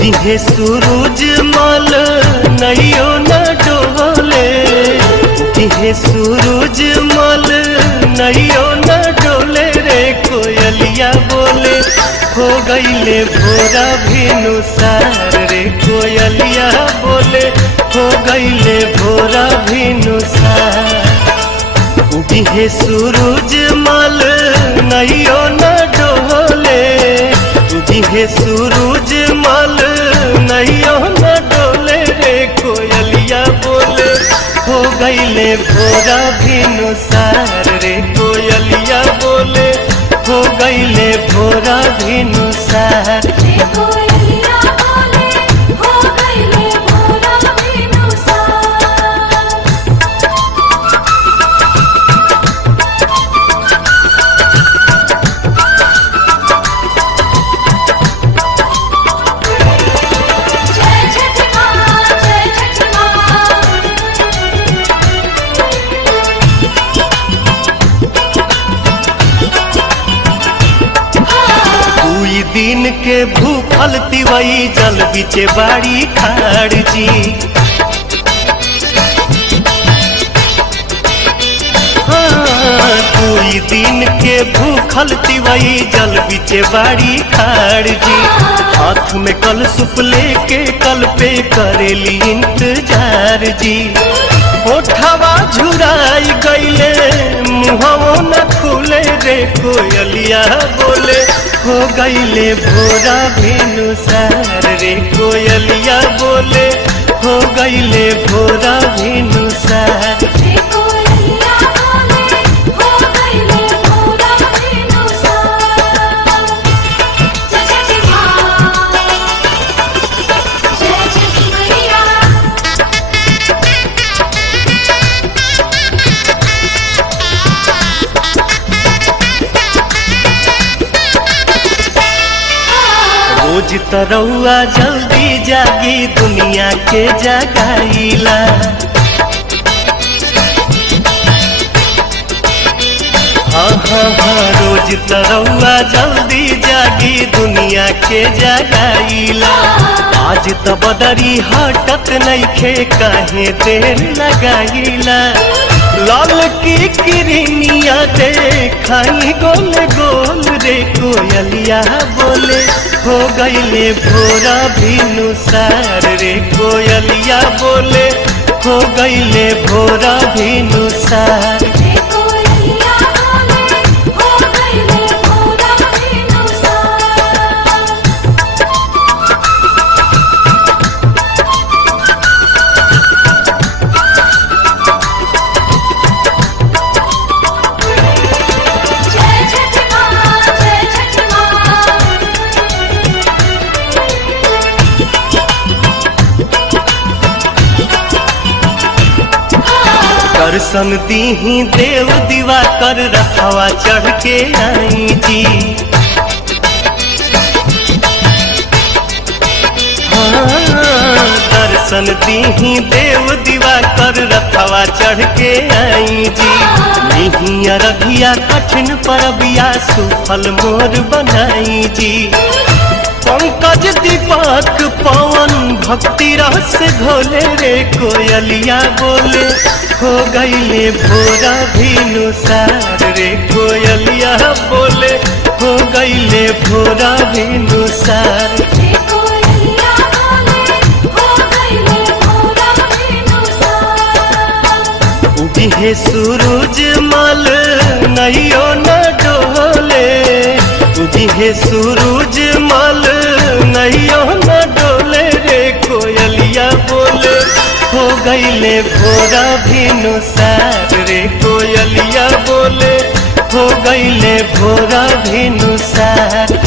दिहे सूरज मल नैयो न डोले, दिहे सूरज मल नैयो न डोले रे कोयलिया बोले हो गईले भोरा भिनुसार रे कोयलिया बोले हो गईले भोरा भिनुसार। दिहे सूरज मल नैयो न डोले, दिहे सूरज मल नैयो न डोले रे कोयलिया बोले हो गईले भोरा भिनुसार रे कोयलिया बोले हो गईले भोरा भिनुसार। दिन के भूखल तिवई जल बिचे बाड़ी खाड़ जी, हाँ कोई दिन के भूखल तिवई जल बिचे बाड़ी खाड़ जी। हाथ में कल सुप लेके कल पे करेली इंतजार जी। ओठवा झुराई गईले मुहवो न खुले रे कोयलिया बोले हो गईले भोरा भिनुसार रे कोयलिया बोले हो गईले भोरा भिनुसार। रोज तरौआ जल्दी जागी दुनिया के जगाईला, हाँ हाँ हाँ रोज तरौआ जल्दी जागी दुनिया के जगाईला। आज त बदरी हटत नइखे काहे देर लगाईला। लाल की किरनिया देखाई गोल गोल रे कोयलिया बोले हो गईले भोरा भिनुसार रे कोयलिया बोले हो गईले भोरा भिनुसार। दर्शन दीही देव दीवा कर रखवा चढ़ के आई जी, हाँ दर्शन दीही देव दीवा कर रखवा चढ़ के आई जी। नहीं अरघिया कठिन परबिया सुफल मोर बनाई जी। पंकज दीपक पवन भक्ति रस घोले रे कोयलिया बोले हो गईले भोरा भिनुसार रे कोयलिया बोले हो गईले भोरा भिनुसार। दिहे सूरज मल नैयो न डोले, दिहे सूरज मल नैयो न डोले रे कोयलिया बोले हो गईले भोरा भिनुसार रे कोयलिया बोले हो गईले भोरा भिनुसार।